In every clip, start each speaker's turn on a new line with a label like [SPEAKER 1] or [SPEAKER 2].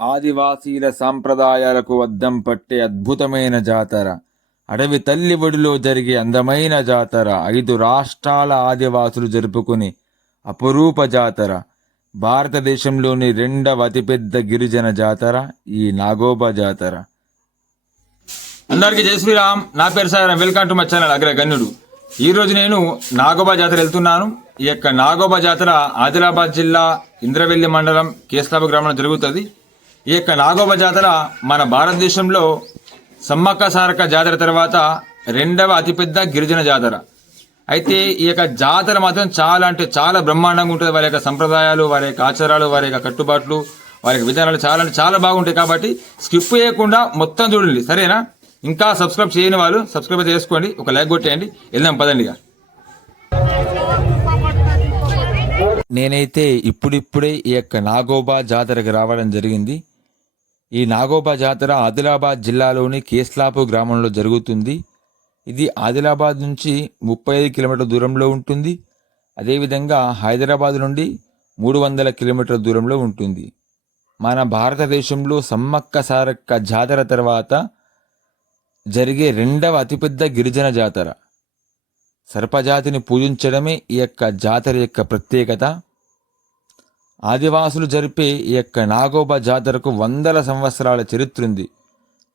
[SPEAKER 1] ఆదివాసీల సాంప్రదాయాలకు అద్దం పట్టే అద్భుతమైన జాతర. అడవి తల్లి ఒడిలో జరిగే అందమైన జాతర. ఐదు రాష్ట్రాల ఆదివాసులు జరుపుకునే అపురూప జాతర. భారతదేశంలోని రెండవ అతిపెద్ద గిరిజన జాతర ఈ నాగోబా జాతర. అందరికీ జై శ్రీరామ్. నా పేరు sir welcome to my channel అగ్రగణ్యుడు ఈరోజు నేను నాగోబా జాతర వెళ్తున్నాను. ఈ యొక్క నాగోబా జాతర ఆదిలాబాద్ జిల్లా ఇంద్రవెల్లి మండలం కేస్లాబు గ్రామంలో జరుగుతుంది. ఈ యొక్క నాగోబా జాతర మన భారతదేశంలో సమ్మక్క సారక్క జాతర తర్వాత రెండవ అతిపెద్ద గిరిజన జాతర. అయితే ఈ యొక్క జాతర మాత్రం చాలా అంటే చాలా బ్రహ్మాండంగా ఉంటుంది. వారి యొక్క సంప్రదాయాలు వారి యొక్క ఆచారాలు వారి యొక్క కట్టుబాట్లు వారి యొక్క విధానాలు చాలా అంటే చాలా బాగుంటాయి కాబట్టి స్కిప్ చేయకుండా మొత్తం చూడండి. సరేనా? ఇంకా సబ్స్క్రైబ్ చేయని వాళ్ళు సబ్స్క్రైబ్ చేసుకోండి. ఒక లైక్ కొట్టేయండి. వెళ్దాం పదండి ఇక. నేనైతే ఇప్పుడిప్పుడే ఈ యొక్క నాగోబా జాతరకు రావడం జరిగింది. ఈ నాగోబా జాతర ఆదిలాబాద్ జిల్లాలోని కేస్లాపు గ్రామంలో జరుగుతుంది. ఇది ఆదిలాబాద్ నుంచి ముప్పై ఐదు కిలోమీటర్ల దూరంలో ఉంటుంది. అదేవిధంగా హైదరాబాద్ నుండి మూడు వందల కిలోమీటర్ల దూరంలో ఉంటుంది. మన భారతదేశంలో సమ్మక్క సారక్క జాతర తర్వాత జరిగే రెండవ అతిపెద్ద గిరిజన జాతర. సర్పజాతిని పూజించడమే ఈ యొక్క జాతర యొక్క ప్రత్యేకత. ఆదివాసులు జరిపే ఈ యొక్క నాగోబా జాతరకు వందల సంవత్సరాల చరిత్ర ఉంది.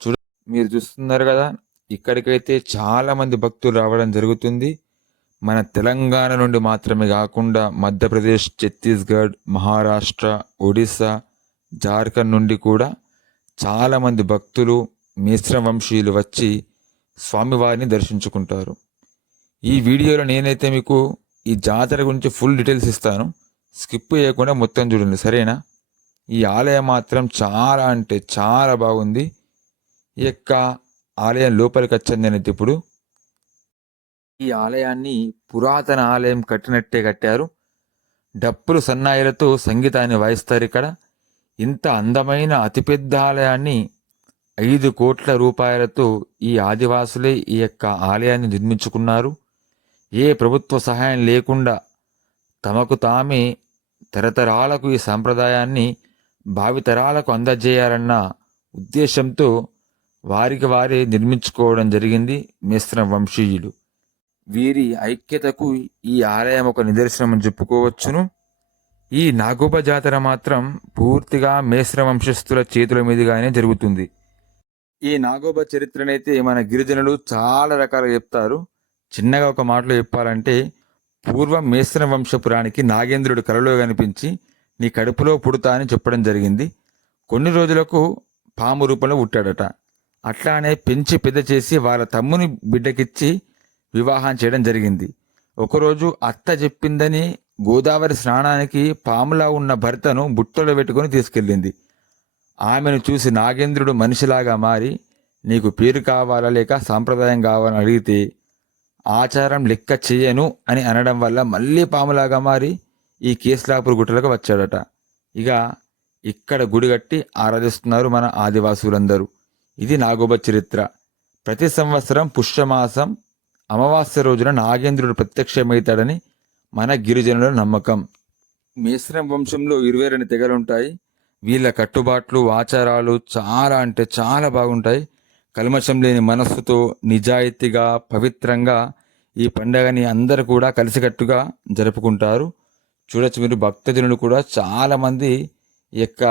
[SPEAKER 1] చూడ మీరు చూస్తున్నారు కదా ఇక్కడికైతే చాలా మంది భక్తులు రావడం జరుగుతుంది. మన తెలంగాణ నుండి మాత్రమే కాకుండా మధ్యప్రదేశ్ ఛత్తీస్గఢ్ మహారాష్ట్ర ఒడిస్సా జార్ఖండ్ నుండి కూడా చాలామంది భక్తులు మిశ్ర వంశీయులు వచ్చి స్వామివారిని దర్శించుకుంటారు. ఈ వీడియోలో నేనైతే మీకు ఈ జాతర గురించి ఫుల్ డీటెయిల్స్ ఇస్తాను. స్కిప్ చేయకుండా మొత్తం చూడండి సరేనా? ఈ ఆలయం మాత్రం చాలా అంటే చాలా బాగుంది. ఈ యొక్క ఆలయం లోపలికి వచ్చింది అనేది ఇప్పుడు ఈ ఆలయాన్ని పురాతన ఆలయం కట్టినట్టే కట్టారు. డప్పులు సన్నాయిలతో సంగీతాన్ని వాయిస్తారు ఇక్కడ. ఇంత అందమైన అతిపెద్ద ఆలయాన్ని ఐదు కోట్ల రూపాయలతో ఈ ఆదివాసులే ఈ యొక్క ఆలయాన్ని నిర్మించుకున్నారు. ఏ ప్రభుత్వ సహాయం లేకుండా తమకు తామే తరతరాలకు ఈ సాంప్రదాయాన్ని భావితరాలకు అందజేయాలన్న ఉద్దేశంతో వారికి వారే నిర్మించుకోవడం జరిగింది మేస్త్ర వంశీయులు. వీరి ఐక్యతకు ఈ ఆలయం ఒక నిదర్శనం అని చెప్పుకోవచ్చును. ఈ నాగోబ జాతర మాత్రం పూర్తిగా మేశ్ర వంశస్థుల చేతుల మీదుగానే జరుగుతుంది. ఈ నాగోబ చరిత్రనైతే మన గిరిజనులు చాలా రకాలుగా చెప్తారు. చిన్నగా ఒక మాటలో చెప్పాలంటే పూర్వం మేస్త్ర వంశపురానికి నాగేంద్రుడు కలలో కనిపించి నీ కడుపులో పుడతా అని చెప్పడం జరిగింది. కొన్ని రోజులకు పాము రూపంలో పుట్టాడట. అట్లానే పెంచి పెద్ద చేసి వాళ్ళ తమ్ముని బిడ్డకిచ్చి వివాహం చేయడం జరిగింది. ఒకరోజు అత్త చెప్పిందని గోదావరి స్నానానికి పాములా ఉన్న భర్తను బుట్టలో పెట్టుకొని తీసుకెళ్ళింది. ఆమెను చూసి నాగేంద్రుడు మనిషిలాగా మారి నీకు పేరు కావాలా లేక సాంప్రదాయం కావాలని అడిగితే ఆచారం లెక్క చేయను అని అనడం వల్ల మళ్ళీ పాములాగా మారి ఈ కేసులాపూర్ గుట్టలకు వచ్చాడట. ఇక ఇక్కడ గుడి కట్టి ఆరాధిస్తున్నారు మన ఆదివాసులందరూ. ఇది నాగోబ చరిత్ర. ప్రతి సంవత్సరం పుష్యమాసం అమావాస్య రోజున నాగేంద్రుడు ప్రత్యక్షమవుతాడని మన గిరిజనుల నమ్మకం. మేశ్రం వంశంలో ఇరవై రెండు తెగలుంటాయి. వీళ్ళ కట్టుబాట్లు ఆచారాలు చాలా అంటే చాలా బాగుంటాయి. కల్మషం లేని మనస్సుతో నిజాయితీగా పవిత్రంగా ఈ పండగని అందరూ కూడా కలిసికట్టుగా జరుపుకుంటారు. చూడొచ్చు మీరు భక్తజనులు కూడా చాలామంది ఈ యొక్క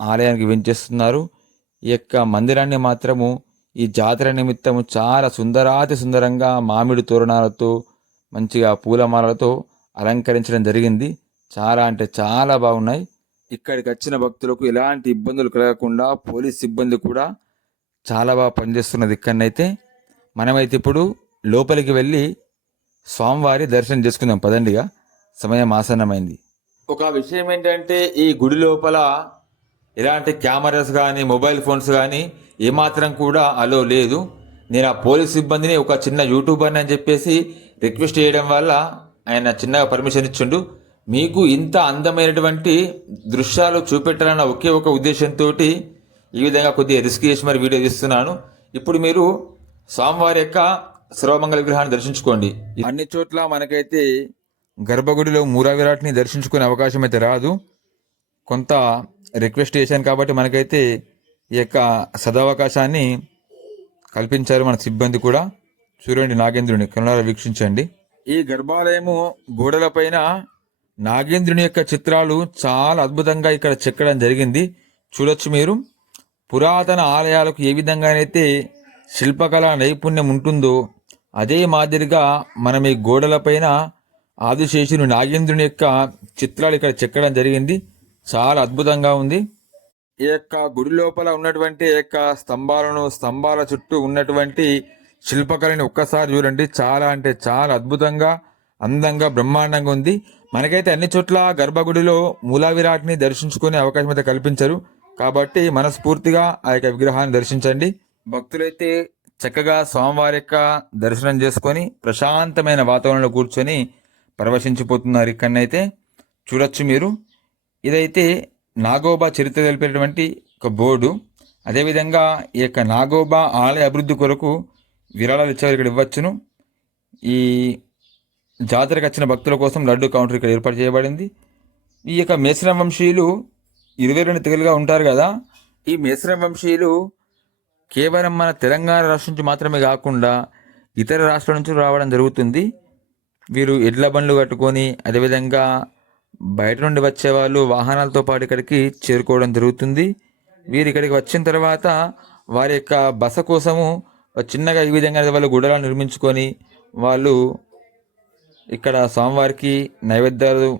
[SPEAKER 1] ఆలయానికి వెంచేస్తున్నారు ఈ యొక్క మందిరాన్ని మాత్రము ఈ జాతర నిమిత్తము చాలా సుందరాతి సుందరంగా మామిడి తోరణాలతో మంచిగా పూలమాలలతో అలంకరించడం జరిగింది. చాలా అంటే చాలా బాగున్నాయి. ఇక్కడికి వచ్చిన భక్తులకు ఎలాంటి ఇబ్బందులు కలగకుండా పోలీస్ సిబ్బంది కూడా చాలా బాగా పనిచేస్తున్నది ఇక్కడనైతే. మనమైతే ఇప్పుడు లోపలికి వెళ్ళి స్వామివారి దర్శనం చేసుకుందాం పదండిగా. సమయం ఆసన్నమైంది. ఒక విషయం ఏంటంటే ఈ గుడి లోపల ఎలాంటి కెమెరాస్ కానీ మొబైల్ ఫోన్స్ కానీ ఏమాత్రం కూడా అలో లేదు. నేను ఆ పోలీస్ సిబ్బందిని ఒక చిన్న యూట్యూబర్ని అని చెప్పేసి రిక్వెస్ట్ చేయడం వల్ల ఆయన చిన్నగా పర్మిషన్ ఇచ్చిండు. మీకు ఇంత అందమైనటువంటి దృశ్యాలు చూపెట్టాలన్న ఒకే ఒక ఉద్దేశంతో ఈ విధంగా కొద్దిగా రిస్క్ చేసి మరి వీడియో తీస్తున్నాను. ఇప్పుడు మీరు స్వామివారి యొక్క సర్వమంగళ విగ్రహాన్ని దర్శించుకోండి. అన్ని చోట్ల మనకైతే గర్భగుడిలో మూరా విరాట్ని దర్శించుకునే అవకాశం అయితే రాదు. కొంత రిక్వెస్ట్ చేశాను కాబట్టి మనకైతే ఈ యొక్క సదవకాశాన్ని కల్పించారు మన సిబ్బంది కూడా. చూడండి నాగేంద్రుని కనులారా వీక్షించండి. ఈ గర్భాలయము గోడలపైన నాగేంద్రుని యొక్క చిత్రాలు చాలా అద్భుతంగా ఇక్కడ చెక్కడం జరిగింది. చూడొచ్చు మీరు. పురాతన ఆలయాలకు ఏ విధంగానైతే శిల్పకళ నైపుణ్యం ఉంటుందో అదే మాదిరిగా మనం ఈ గోడలపైన ఆదిశేషుని నాగేంద్రుని యొక్క చిత్రాలు ఇక్కడ చెక్కడం జరిగింది. చాలా అద్భుతంగా ఉంది. ఈ యొక్క గుడి లోపల ఉన్నటువంటి యొక్క స్తంభాలను స్తంభాల చుట్టూ ఉన్నటువంటి శిల్పకళని ఒక్కసారి చూడండి. చాలా అంటే చాలా అద్భుతంగా అందంగా బ్రహ్మాండంగా ఉంది. మనకైతే అన్ని చోట్ల గర్భగుడిలో మూలా విరాట్ని దర్శించుకునే అవకాశం అయితే కల్పించరు. కాబట్టి మనస్ఫూర్తిగా ఆ యొక్క విగ్రహాన్ని దర్శించండి. భక్తులైతే చక్కగా స్వామివారి యొక్క దర్శనం చేసుకొని ప్రశాంతమైన వాతావరణంలో కూర్చొని ప్రవశించిపోతున్నారు ఇక్కడనైతే. చూడొచ్చు మీరు. ఇదైతే నాగోబా చరిత్ర తెలిపేటువంటి ఒక బోర్డు. అదేవిధంగా ఈ యొక్క నాగోబా ఆలయ అభివృద్ధి కొరకు విరాళాలు ఇచ్చేవారు ఇక్కడ ఇవ్వచ్చును. ఈ జాతరకు వచ్చిన భక్తుల కోసం లడ్డు కౌంటర్ ఇక్కడ ఏర్పాటు చేయబడింది. ఈ యొక్క మేసరం వంశీయులు ఇరవై రెండు తెగలుగా ఉంటారు కదా. ఈ మేసరం వంశీయులు కేవలం మన తెలంగాణ రాష్ట్రం నుంచి మాత్రమే కాకుండా ఇతర రాష్ట్రాల నుంచి రావడం జరుగుతుంది. వీరు ఎడ్ల బండ్లు కట్టుకొని అదేవిధంగా బయట నుండి వచ్చే వాళ్ళు వాహనాలతో పాటు ఇక్కడికి చేరుకోవడం జరుగుతుంది. వీరు ఇక్కడికి వచ్చిన తర్వాత వారి యొక్క బస కోసము చిన్నగా ఈ విధంగా వాళ్ళు గుడలా నిర్మించుకొని వాళ్ళు ఇక్కడ స్వామివారికి నైవేద్యాలు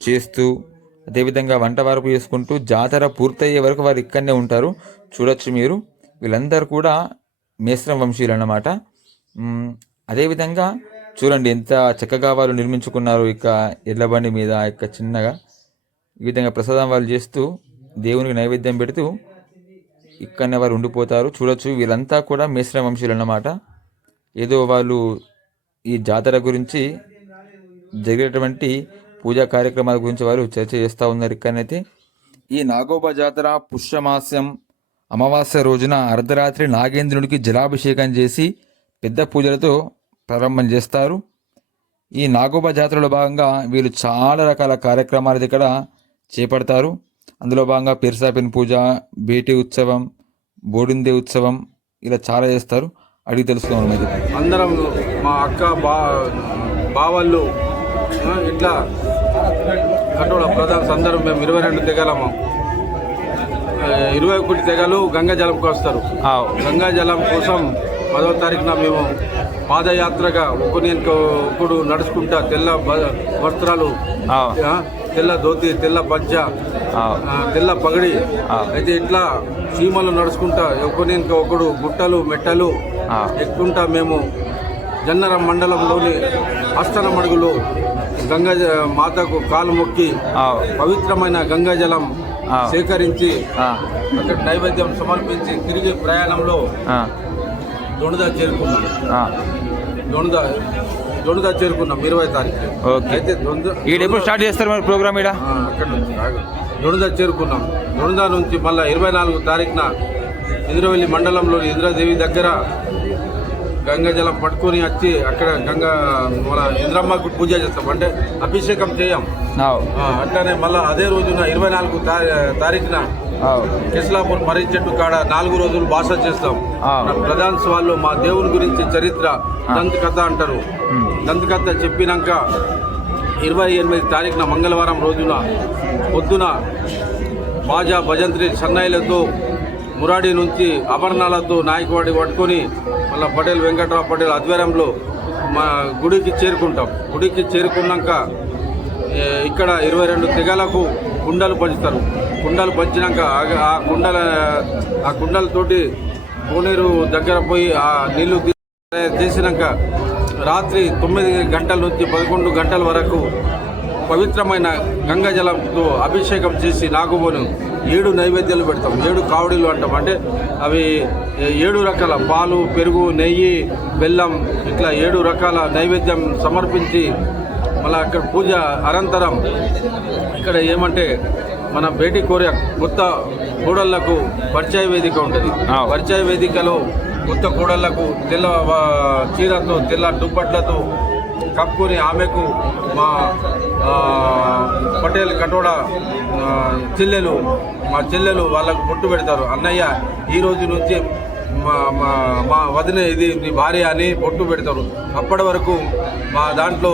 [SPEAKER 1] చేస్తూ అదేవిధంగా వంట వరకు చేసుకుంటూ జాతర పూర్తయ్యే వరకు వారు ఇక్కడనే ఉంటారు. చూడొచ్చు మీరు. వీళ్ళందరూ కూడా మేస్రం వంశీయులు అన్నమాట. అదేవిధంగా చూడండి ఎంత చక్కగా వాళ్ళు నిర్మించుకున్నారు ఇక ఎడ్ల బండి మీద ఇక చిన్నగా. ఈ విధంగా ప్రసాదం వాళ్ళు చేస్తూ దేవునికి నైవేద్యం పెడుతూ ఇక్కడనే వారు ఉండిపోతారు. చూడొచ్చు వీళ్ళంతా కూడా మేస్రం వంశీయులు అన్నమాట. ఏదో వాళ్ళు ఈ జాతర గురించి జరిగేటువంటి పూజా కార్యక్రమాల గురించి వారు చర్చ చేస్తూ ఉన్నారు ఇక్కడనైతే. ఈ నాగోబా జాతర పుష్యమాస్యం అమావాస్య రోజున అర్ధరాత్రి నాగేంద్రునికి జలాభిషేకం చేసి పెద్ద పూజలతో ప్రారంభం చేస్తారు. ఈ నాగోబ జాతరలో భాగంగా వీళ్ళు చాలా రకాల కార్యక్రమాలు ఇక్కడ చేపడతారు. అందులో భాగంగా పెరుసాపిన్ పూజ బేటీ ఉత్సవం బోడిందే ఉత్సవం ఇలా చాలా చేస్తారు. అడిగి తెలుసుకున్నాం
[SPEAKER 2] అందరం మా అక్క బా బావళ్ళు ఇట్లా కట్టోడ ప్రధాన అందరం మేము ఇరవై రెండు తెగలము. ఇరవై ఒకటి తెగలు గంగా జలంకి వస్తారు గంగా జలం కోసం పదవ తారీఖున మేము పాదయాత్రగా ఒక్కొనికి ఒక్కడు నడుచుకుంటా తెల్ల వస్త్రాలు తెల్ల ధోతి తెల్ల పంచ తెల్ల పగడి. అయితే ఇట్లా సీమలు నడుచుకుంటా ఒక్కొనికి ఒకడు గుట్టలు మెట్టలు ఎక్కుంటా మేము జన్నరం మండలంలోని అష్టన మడుగులో గంగా మాతకు కాలు మొక్కి పవిత్రమైన గంగా జలం సేకరించి అక్కడ నైవేద్యం సమర్పించి తిరిగి ప్రయాణంలో దొణుదా చేరుకున్నాం. దొణుదా దొణుదా చేరుకున్నాం ఇరవై తారీఖు.
[SPEAKER 1] ఓకే.
[SPEAKER 2] అయితే
[SPEAKER 1] ఎప్పుడు స్టార్ట్ చేస్తారు మరి ప్రోగ్రామ్
[SPEAKER 2] ఆ, అక్కడ నుంచి. దొణుదా చేరుకున్నాం. దొణుదా నుంచి మళ్ళీ ఇరవై నాలుగు తారీఖున ఇంద్రవెల్లి మండలంలోని ఇంద్రాదేవి దగ్గర గంగా జలం పట్టుకొని వచ్చి అక్కడ గంగా మన ఇంద్రమ్మకు పూజ చేస్తాం. అంటే అభిషేకం చేయం. అట్లానే మళ్ళీ అదే రోజున ఇరవై నాలుగు తారీఖున. కిస్లాపూర్ మర్రి చెట్టు కాడ నాలుగు రోజులు భాష చేస్తాం.
[SPEAKER 1] ఆ.
[SPEAKER 2] మన ప్రధాన వాళ్ళు మా దేవుని గురించి చరిత్ర దంత కథ అంటారు. దంత కథ చెప్పినాక ఇరవై ఎనిమిది తారీఖున మంగళవారం రోజున పొద్దున బాజా భజంత్రి సన్నాయిలతో మురాడి నుంచి ఆభరణాలతో నాయకవాడి పట్టుకొని మళ్ళీ పటేల్ వెంకట్రావు పటేల్ ఆధ్వర్యంలో మా గుడికి చేరుకుంటాం. గుడికి చేరుకున్నాక ఇక్కడ ఇరవై రెండు తెగలకు కుండలు పంచుతారు. కుండలు పంచినాక ఆ- కుండల ఆ కుండలతోటి కోనేరు దగ్గర పోయి ఆ నీళ్ళు తీసినాక చేసినాక రాత్రి తొమ్మిది గంటల నుంచి పదకొండు గంటల వరకు పవిత్రమైన గంగా జలంతో అభిషేకం చేసి నాగుబోను ఏడు నైవేద్యాలు పెడతాం. ఏడు కావడీలు అంటాం. అంటే అవి ఏడు రకాల పాలు పెరుగు నెయ్యి బెల్లం ఇట్లా ఏడు రకాల నైవేద్యం సమర్పించి మళ్ళీ అక్కడ పూజ అనంతరం ఇక్కడ ఏమంటే మన బేటీ కోరే కొత్త కూడళ్ళకు పరిచయ వేదిక ఉంటుంది.
[SPEAKER 1] ఆ.
[SPEAKER 2] పరిచయ వేదికలో కొత్త కూడళ్ళకు తెల్ల చీరతో తెల్ల దుప్పట్లతో కప్పుకొని ఆమెకు మా పటేల్ కటోడా చెల్లెలు మా చెల్లెలు వాళ్ళకు పొట్టు పెడతారు. అన్నయ్య ఈ రోజు నుంచి మా మా మా వదిన ఇది నీ భార్య అని పొట్టు పెడతారు. అప్పటి వరకు మా దాంట్లో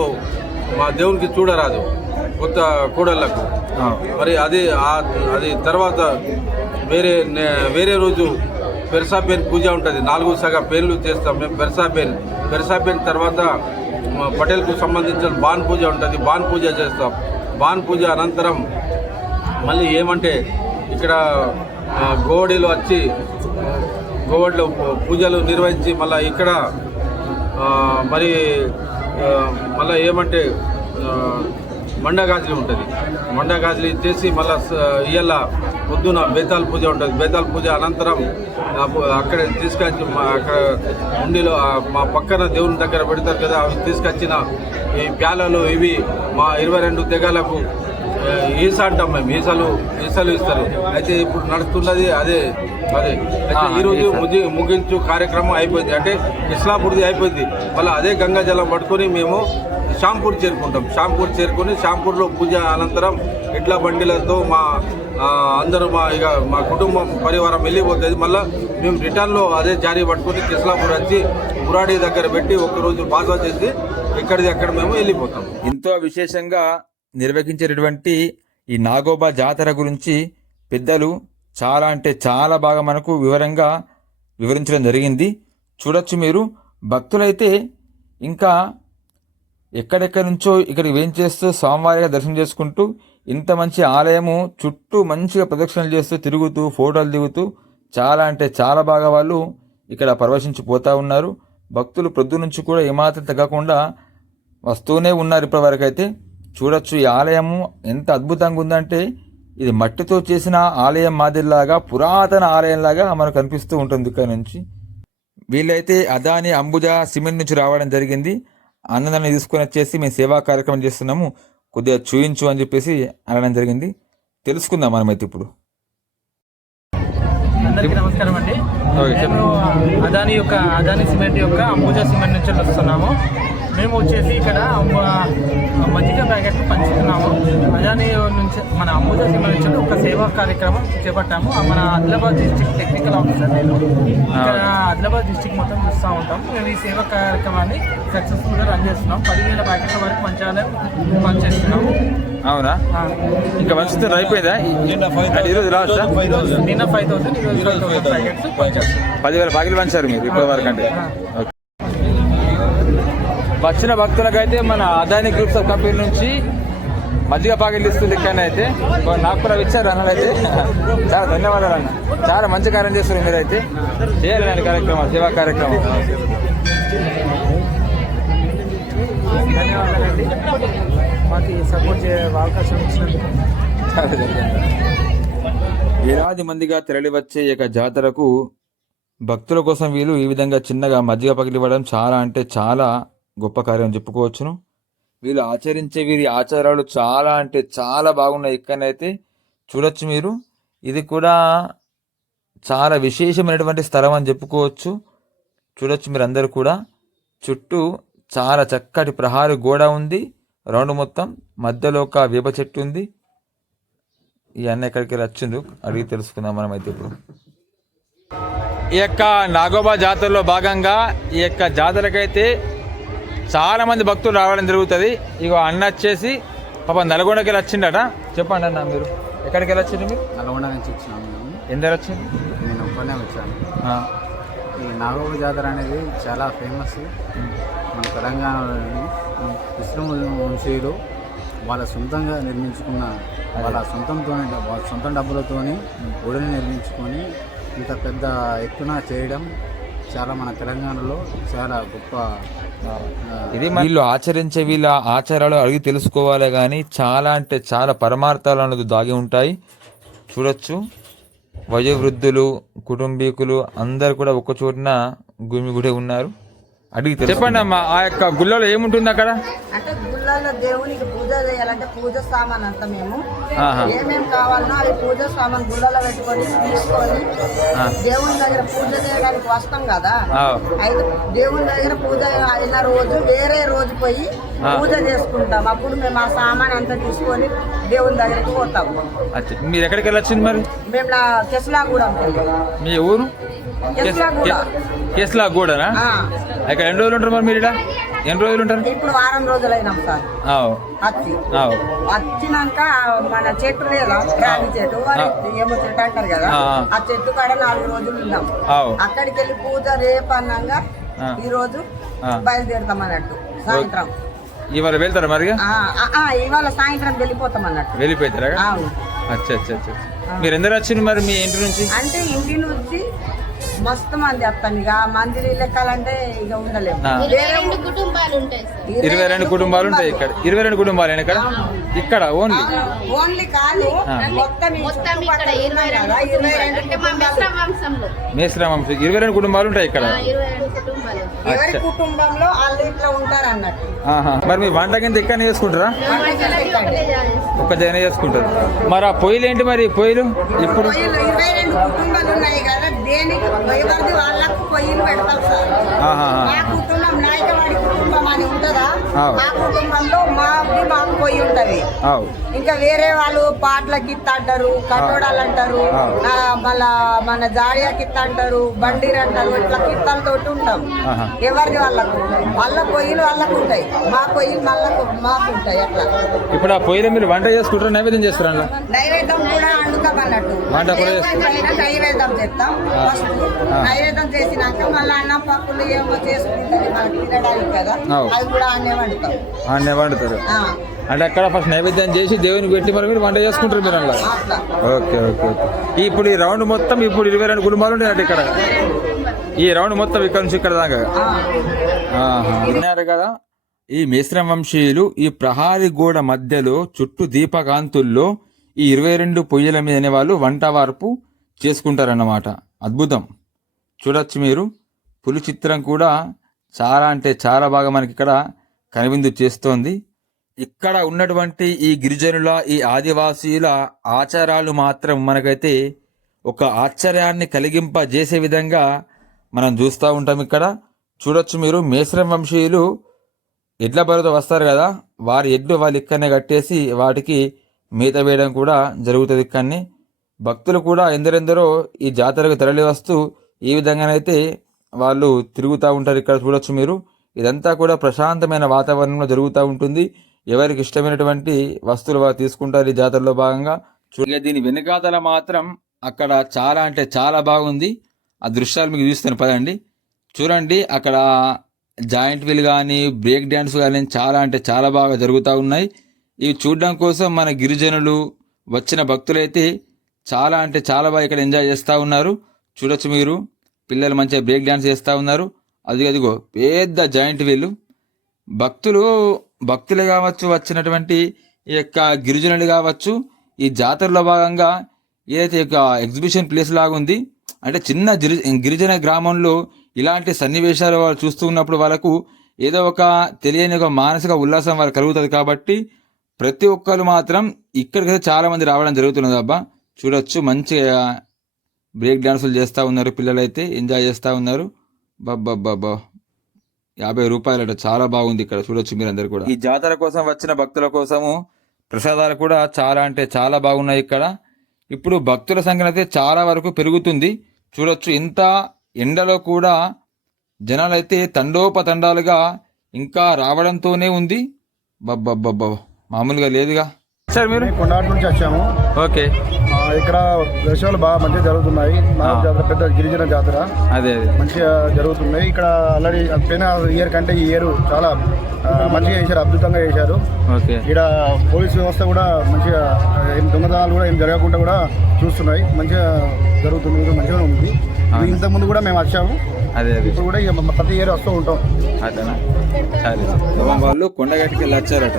[SPEAKER 2] మా దేవునికి చూడరాదు కొత్త కూడళ్ళకు. మరి అది అది తర్వాత వేరే వేరే రోజు పెరసాపేన్ పూజ ఉంటుంది. నాలుగు సగ పేర్లు చేస్తాం మేము పెరసాపేన్ పెరసాపేన్ తర్వాత పటేల్కు సంబంధించిన బాన్ పూజ ఉంటుంది. బాన్ పూజ చేస్తాం. బాన్ పూజ అనంతరం మళ్ళీ ఏమంటే ఇక్కడ ఆ, గోవడిలో వచ్చి గోవడిలో పూజలు నిర్వహించి మళ్ళీ ఇక్కడ మరి మళ్ళీ ఏమంటే మండగాజులు ఉంటుంది. మండగాజులు ఇచ్చేసి మళ్ళీ ఇయ్యాల పొద్దున బేతాల్ పూజ ఉంటుంది. బేతాల్ పూజ అనంతరం అక్కడ తీసుకొచ్చి మా అక్కడ ఉండిలో మా పక్కన దేవుని దగ్గర పెడతారు కదా అవి తీసుకొచ్చిన ఈ ప్యాలలు ఇవి మా ఇరవై రెండు తెగలకు ఈసా అంటాం మేము. ఈసాలు ఈసాలు ఇస్తారు. అయితే ఇప్పుడు నడుస్తున్నది అదే అదే. అయితే ఈ రోజు ముగి ముగించు కార్యక్రమం అయిపోయింది. అంటే ఇస్లాపూర్ది అయిపోయింది. మళ్ళీ అదే గంగా జలం పట్టుకొని మేము షాంపూర్ చేరుకుంటాం. షాంపూర్ చేరుకొని షాంపూర్లో పూజ అనంతరం ఇట్ల బండిలతో మా అందరూ మా ఇక మా కుటుంబం పరివారం వెళ్ళిపోతుంది. మళ్ళీ మేము రిటర్న్లో అదే జారీ పట్టుకొని కిస్లాపూర్ వచ్చి బురాడి దగ్గర పెట్టి ఒకరోజు బాగా చేసి ఎక్కడిది అక్కడ మేము వెళ్ళిపోతాం.
[SPEAKER 1] ఎంతో విశేషంగా నిర్వహించేటటువంటి ఈ నాగోబా జాతర గురించి పెద్దలు చాలా అంటే చాలా బాగా మనకు వివరంగా వివరించడం జరిగింది. చూడొచ్చు మీరు. భక్తులైతే ఇంకా ఎక్కడెక్కడి నుంచో ఇక్కడికి వేయించేస్తూ స్వామివారిగా దర్శనం చేసుకుంటూ ఇంత మంచి ఆలయము చుట్టూ మంచిగా ప్రదక్షిణలు చేస్తూ తిరుగుతూ ఫోటోలు దిగుతూ చాలా అంటే చాలా బాగా వాళ్ళు ఇక్కడ పరవశించిపోతూ ఉన్నారు. భక్తులు ప్రొద్దు నుంచి కూడా ఏమాత్రం తగ్గకుండా వస్తూనే ఉన్నారు ఇప్పటివరకు అయితే చూడొచ్చు ఈ ఆలయము ఎంత అద్భుతంగా ఉందంటే ఇది మట్టితో చేసిన ఆలయం మాదిరిలాగా పురాతన ఆలయంలాగా మనకు కనిపిస్తూ ఉంటుంది ఇక్కడ నుంచి. వీళ్ళైతే అదాని అంబుజా సిమెంట్ నుంచి రావడం జరిగింది. అన్నదాన్ని తీసుకొని వచ్చేసి మేము సేవా కార్యక్రమం చేస్తున్నాము. కొద్దిగా చూయించు అని చెప్పేసి అనడం జరిగింది. తెలుసుకుందాం మనమైతే ఇప్పుడు.
[SPEAKER 3] అందరికీ నమస్కారం అండి. అదాని యొక్క అదాని సిమెంట్ యొక్క అంబుజా సిమెంట్ నుంచి వస్తున్నాము. మేము వచ్చేసి ఇక్కడ మజ్జిగ ప్యాకెట్ పంచుతున్నాము అదాని నుంచి మన అంబుజా సిమెంట్ నుంచి ఒక సేవా కార్యక్రమం చేపట్టాము. మన ఆదిలాబాద్ డిస్టిక్ టెక్నికల్ ఆఫీసర్ నేను. ఇక్కడ ఆదిలాబాద్ డిస్టిక్ మొత్తం చూస్తూ ఉంటాం మేము ఈ సేవా కార్యక్రమాన్ని సక్సెస్ఫుల్గా రన్ చేస్తున్నాం పదివేల ప్యాకెట్ల వరకు పంచాలని పనిచేస్తున్నాము
[SPEAKER 1] అవునా? ఇంకా మంచి అయిపోయిందా? ఈరోజు లాస్టా
[SPEAKER 3] నిన్న ఫైవ్ థౌసండ్
[SPEAKER 1] పదివేల ప్యాకెట్లు పంచారు మీరు ఇప్పటి వరకు అంటే. ఓకే. వచ్చిన భక్తులకైతే మన అదాని గ్రూప్స్ ఆఫ్ కంపెనీ నుంచి మజ్జిగ ప్యాకెట్లు ఇస్తుంది ఇక్కడ అయితే. నాకు కూడా ఇచ్చారు అన్నలు అయితే. చాలా ధన్యవాదాలు అన్న. చాలా మంచి కార్యం చేస్తున్నారు మీరైతే. చేయాలి కార్యక్రమం సేవా కార్యక్రమం.
[SPEAKER 3] ధన్యవాదాలండి మాకు సపోర్ట్ చేయ అవకాశం ఇచ్చినందుకు.
[SPEAKER 1] వేలాది మందిగా తరలివచ్చే ఈ యొక్క జాతరకు భక్తుల కోసం వీళ్ళు ఈ విధంగా చిన్నగా మజ్జిగ పగిలివ్వడం చాలా అంటే చాలా గొప్ప కార్యం చెప్పుకోవచ్చును. వీళ్ళు ఆచరించే వీరి ఆచారాలు చాలా అంటే చాలా బాగున్నాయి. ఇక్కడైతే చూడొచ్చు మీరు. ఇది కూడా చాలా విశేషమైనటువంటి స్థలం అని చెప్పుకోవచ్చు. చూడొచ్చు మీరు అందరూ కూడా. చుట్టూ చాలా చక్కటి ప్రహారీ గోడ ఉంది. రౌండ్ మొత్తం. మధ్యలో ఒక వేప చెట్టు ఉంది. ఈ అన్న ఎక్కడికి వచ్చిండు? అడిగి తెలుసుకుందాం మనం అయితే ఇప్పుడు. ఈ యొక్క నాగోబా జాతరలో భాగంగా ఈ యొక్క జాతరకైతే చాలా మంది భక్తులు రావడం జరుగుతుంది. ఇగో అన్న వచ్చేసి పాప నల్గొండకి వెళ్ళి వచ్చిండట చెప్పండి అన్న మీరు. ఎక్కడికి వెళ్ళి వచ్చిండ్రు మీరు?
[SPEAKER 4] నల్గొండ నుంచి వచ్చినాము
[SPEAKER 1] ఎందరు వచ్చిండ్రు?
[SPEAKER 4] నేను ఒక్కనే వచ్చాను. ఈ నాగోబ జాతర అనేది చాలా ఫేమస్ మన తెలంగాణలోని కృష్ణ వంశీయులు వాళ్ళ సొంతంగా నిర్మించుకున్న వాళ్ళ సొంతంతోనే వాళ్ళ సొంత డబ్బులతోని గుడిని నిర్మించుకొని ఇంత పెద్ద ఎత్తున చేయడం చాలా మన తెలంగాణలో చాలా గొప్ప
[SPEAKER 1] ఇది వీళ్ళు ఆచరించే వీళ్ళ ఆచారాలు అడిగి తెలుసుకోవాలి కానీ చాలా అంటే చాలా పరమార్థాలు అనేది దాగి ఉంటాయి. చూడొచ్చు. వయోవృద్ధులు కుటుంబీకులు అందరు కూడా ఒక్క చోటున గుమిగుడే ఉన్నారు. అడిగి చెప్పండి అమ్మా ఆ యొక్క గుళ్ళలో ఏముంటుంది అక్కడ?
[SPEAKER 5] అంటే గుళ్ళల్లో దేవునికి చేయాలంటే పూజ సామాన్ అంతా మేము. ఏమేమి కావాలనో అవి పూజ సామాన్ గుళ్ళలో పెట్టుకొని తీసుకొని దేవుని దగ్గర పూజ చేయడానికి వస్తాం కదా. అయితే దేవుని దగ్గర పూజ అయిన రోజు వేరే రోజు పోయి పూజ చేసుకుంటాం. అప్పుడు మేము ఆ సామాన్ అంతా తీసుకొని దేవుని దగ్గరికి పోతాం.
[SPEAKER 1] అచ్చా. మీరు ఎక్కడికి వెళ్ళొచ్చింది మరి?
[SPEAKER 5] మేము నా కెస్లా కూడా
[SPEAKER 1] మీ ఊరు?
[SPEAKER 5] కెస్లా కూడా
[SPEAKER 1] కేసులా కూడానా ఇక్కడ ఎన్ని రోజులు ఉంటారు మరి మీరు ఇక్కడ? ఎన్ని రోజులు ఉంటారు?
[SPEAKER 5] ఇప్పుడు వారం రోజులైనాం సార్.
[SPEAKER 1] ఆవ్,
[SPEAKER 5] వచ్చి. వచ్చినాక మన చెట్టు లేదా రాగి చెట్టు. ఏమో చెట్టు అంటారు కదా.
[SPEAKER 1] ఆ.
[SPEAKER 5] చెట్టు కాడ నాలుగు రోజులు ఉన్నాం. అక్కడికి వెళ్ళి పూజ రేపు అన్నాగా
[SPEAKER 1] ఆ.
[SPEAKER 5] ఈ రోజు. బయలుదేరుతాం అన్నట్టు. సాయంత్రం.
[SPEAKER 1] ఇవాళ వెళ్తారా మరి
[SPEAKER 5] ఇవాళ సాయంత్రం వెళ్ళిపోతాం అన్నట్టు.
[SPEAKER 1] వెళ్ళిపోతారా? అచ్చా అచ్చా అచ్చా. మీరు ఎందరు వచ్చింది మరి మీ ఇంటి నుంచి?
[SPEAKER 5] అంటే ఇంటి నుంచి మస్తు మంది వస్తాం ఇక. మంది లెక్కాలంటే ఇక ఉండలేము
[SPEAKER 1] ఇరవై రెండు కుటుంబాలు. ఉంటాయి ఇక్కడ. ఇరవై రెండు కుటుంబాలు ఇక్కడ ఇక్కడ ఓన్లీ
[SPEAKER 5] ఓన్లీ కాదు.
[SPEAKER 1] ఆ.
[SPEAKER 5] మొత్తం ఈ
[SPEAKER 6] మొత్తం ఇక్కడ
[SPEAKER 5] చుట్టుపక్కల
[SPEAKER 6] ఇరవై
[SPEAKER 5] ఉన్నాయి
[SPEAKER 6] రెండు
[SPEAKER 5] కదా, ఇరవై
[SPEAKER 6] కుటుంబాలు.
[SPEAKER 5] రెండు
[SPEAKER 6] అంటే మా మిశ్ర వంశంలో
[SPEAKER 1] మేశ్రామం ఇరవై రెండు కుటుంబాలు ఉంటాయి ఇక్కడ?
[SPEAKER 6] ఆ, ఇరవై రెండు కుటుంబాలు.
[SPEAKER 5] ఎవరి
[SPEAKER 1] అచ్చా.
[SPEAKER 5] కుటుంబంలో వాళ్ళు ఇట్లా ఉంటారు అన్నట్టు.
[SPEAKER 1] మరి మీ వంట కింద ఇక్కడ చేసుకుంటారా. ఒక్క జన చేసుకుంటారు. మరి ఆ పొయ్యిలు ఏంటి మరి పొయ్యిలు? ఇప్పుడు?
[SPEAKER 5] ఎవరిది వాళ్ళకు పొయ్యిలు పెడతాం సార్. మా కుటుంబం నాయకవాడి అని ఉంటుందా. మా కుటుంబంలో మాది మాకు పొయ్యి ఉంటది. ఇంకా వేరే వాళ్ళు పాటలకి ఇత్త అంటారు కట్టోడాలు అంటారు మళ్ళా మన జాడియా కిత్త అంటారు బండిర్ అంటారు ఇట్లా కిత్తలతో ఉంటాం. ఎవరిది వాళ్ళకు? వాళ్ళ పొయ్యిలు వాళ్ళకు ఉంటాయి. మా పొయ్యిలు మళ్ళకు మాకు ఉంటాయి అట్లా.
[SPEAKER 1] ఇప్పుడు ఆ పొయ్యిలో మీరు వంట చేసుకుంటారా నైవేద్యం చేస్తారా?
[SPEAKER 5] నైవేద్యం కూడా వండుతాం అన్నట్టు.
[SPEAKER 1] వంట కూడా
[SPEAKER 5] దేవుని పైన నైవేద్యం చేస్తాం ఫస్ట్. నైవేద్యం చేసినాక మళ్ళీ అన్నం పప్పులు ఏమో చేసుకుంటుంది మనకి తినడానికి కదా.
[SPEAKER 1] అవు.
[SPEAKER 5] అది కూడా అన్నే వండుతాం.
[SPEAKER 1] ఆడనే వండుతారు. అంటే అక్కడ ఫస్ట్ నైవేద్యం చేసి దేవునికి పెట్టి మరి మీరు వంట చేసుకుంటారు మీరు అలా? Okay okay okay. ఇప్పుడు ఈ రౌండ్ మొత్తం ఇప్పుడు ఇరవై రెండు కుటుంబాలు అంటే ఇక్కడ. ఈ రౌండ్ మొత్తం ఇక్కడ నుంచి ఇక్కడ దాకా. విన్నారు కదా? ఈ మిశ్రమ వంశీయులు ఈ ప్రహారీ గోడ మధ్యలో చుట్టూ దీపకాంతుల్లో ఈ ఇరవై రెండు పొయ్యిల మీద వాళ్ళు వంట వార్పు చేసుకుంటారన్నమాట. అద్భుతం. చూడొచ్చు మీరు. పులి చిత్రం కూడా చాలా అంటే చాలా బాగా మనకి ఇక్కడ కనువిందు చేస్తోంది. ఇక్కడ ఉన్నటువంటి ఈ గిరిజనుల ఈ ఆదివాసీల ఆచారాలు మాత్రం మనకైతే ఒక ఆశ్చర్యాన్ని కలిగింపజేసే విధంగా మనం చూస్తూ ఉంటాం ఇక్కడ. చూడొచ్చు మీరు మేశ్రం వంశీయులు ఎడ్ల బరువుతో వస్తారు కదా వారి ఎడ్లు వాళ్ళు ఇక్కడనే కట్టేసి వాటికి మేత వేయడం కూడా జరుగుతుంది ఇక్కడనే. భక్తులు కూడా ఎందరెందరో ఈ జాతరకు తరలి వస్తూ ఈ విధంగానైతే వాళ్ళు తిరుగుతూ ఉంటారు ఇక్కడ చూడొచ్చు మీరు. ఇదంతా కూడా ప్రశాంతమైన వాతావరణంలో జరుగుతూ ఉంటుంది. ఎవరికి ఇష్టమైనటువంటి వస్తువులు వారు తీసుకుంటారు ఈ జాతరలో భాగంగా. చూడగా దీని వెనుకాతల మాత్రం అక్కడ చాలా అంటే చాలా బాగుంది. ఆ దృశ్యాలు మీకు చూస్తాను పదండి. చూడండి అక్కడ జాయింట్ వీల్ కానీ బ్రేక్ డ్యాన్స్ కానీ చాలా అంటే చాలా బాగా జరుగుతూ ఉన్నాయి. ఇవి చూడడం కోసం మన గిరిజనులు వచ్చిన భక్తులైతే చాలా అంటే చాలా బాగా ఇక్కడ ఎంజాయ్ చేస్తూ ఉన్నారు. చూడొచ్చు మీరు. పిల్లలు మంచిగా బ్రేక్ డ్యాన్స్ చేస్తూ ఉన్నారు. అది అదిగో పెద్ద జాయింట్ వీలు భక్తులు భక్తులు కావచ్చు వచ్చినటువంటి ఈ యొక్క గిరిజనులు కావచ్చు ఈ జాతరలో భాగంగా ఏదైతే ఒక యొక్క ఎగ్జిబిషన్ ప్లేస్ లాగా ఉంది అంటే చిన్న గిరి గిరిజన గ్రామంలో ఇలాంటి సన్నివేశాలు వాళ్ళు చూస్తూ ఉన్నప్పుడు వాళ్ళకు ఏదో ఒక తెలియని ఒక మానసిక ఉల్లాసం వాళ్ళకి కలుగుతుంది కాబట్టి ప్రతి ఒక్కరు మాత్రం ఇక్కడికి చాలా మంది రావడం జరుగుతున్నది అబ్బా. చూడొచ్చు మంచిగా బ్రేక్ డాన్సులు చేస్తూ ఉన్నారు పిల్లలైతే ఎంజాయ్ చేస్తూ ఉన్నారు. బాబ్బా యాభై రూపాయలట చాలా బాగుంది ఇక్కడ చూడొచ్చు మీరందరూ కూడా. ఈ జాతర కోసం వచ్చిన భక్తుల కోసము ప్రసాదాలు కూడా చాలా అంటే చాలా బాగున్నాయి ఇక్కడ. ఇప్పుడు భక్తుల సంఖ్య అయితే చాలా వరకు పెరుగుతుంది. చూడొచ్చు ఇంత ఎండలో కూడా జనాలైతే తండోపతండాలుగా ఇంకా రావడంతోనే ఉంది. బబ్బబ్బబ్బ. మామూలుగా లేదుగా. సార్ మీరు?
[SPEAKER 7] కొండాటి నుంచి వచ్చాము.
[SPEAKER 1] ఓకే.
[SPEAKER 7] ఇక్కడ దర్శనాలు బాగా మంచిగా జరుగుతున్నాయి. జాతర పెద్ద గిరిజన జాతర.
[SPEAKER 1] అదే అదే.
[SPEAKER 7] మంచిగా జరుగుతున్నాయి. ఇక్కడ ఆల్రెడీ పోయిన ఇయర్ కంటే ఈ ఇయర్ చాలా మంచిగా చేశారు అద్భుతంగా చేశారు. ఇక్కడ పోలీస్ వ్యవస్థ కూడా మంచిగా ఏం దొంగతనాలు కూడా ఏం జరగకుండా కూడా చూస్తున్నాయి. మంచిగా జరుగుతుంది మంచిగా ఉంది. ఇంతకుముందు కూడా మేము వచ్చాము.
[SPEAKER 1] అదే అదే.
[SPEAKER 7] ఇప్పుడు కూడా ప్రతి ఇయర్ వస్తూ ఉంటాం.
[SPEAKER 1] అదేనా? వాళ్ళు కొండగట్టుకి వెళ్ళి వచ్చారట.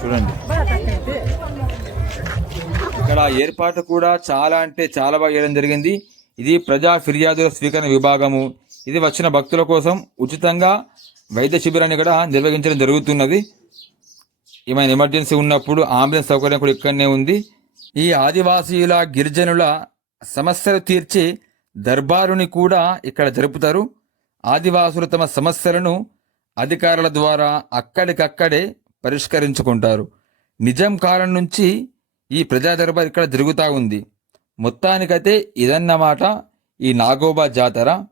[SPEAKER 1] చూడండి. ఇక్కడ ఏర్పాటు కూడా చాలా అంటే చాలా బాగా చేయడం జరిగింది. ఇది ప్రజా ఫిర్యాదుల స్వీకరణ విభాగము. ఇది వచ్చిన భక్తుల కోసం ఉచితంగా వైద్య శిబిరాన్ని కూడా నిర్వహించడం జరుగుతున్నది. ఏమైనా ఎమర్జెన్సీ ఉన్నప్పుడు అంబులెన్స్ సౌకర్యం కూడా ఇక్కడనే ఉంది. ఈ ఆదివాసీయుల గిరిజనుల సమస్యలు తీర్చి దర్బారుని కూడా ఇక్కడ జరుపుతారు. ఆదివాసులు తమ సమస్యలను అధికారుల ద్వారా అక్కడికక్కడే పరిష్కరించుకుంటారు. నిజాం కాలం నుంచి ఈ ప్రజా దర్బార్ ఇక్కడ జరుగుతూ ఉంది. మొత్తానికైతే ఇదన్నమాట ఈ నాగోబా జాతర.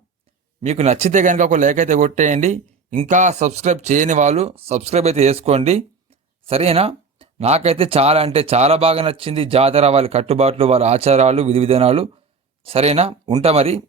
[SPEAKER 1] మీకు నచ్చితే కనుక ఒక లైక్ అయితే కొట్టేయండి. ఇంకా సబ్స్క్రైబ్ చేయని వాళ్ళు సబ్స్క్రైబ్ అయితే చేసుకోండి. సరేనా? నాకైతే చాలా అంటే చాలా బాగా నచ్చింది జాతర వాళ్ళ కట్టుబాట్లు వాళ్ళ ఆచారాలు విధి విధానాలు. సరేనా? ఉంటా మరి.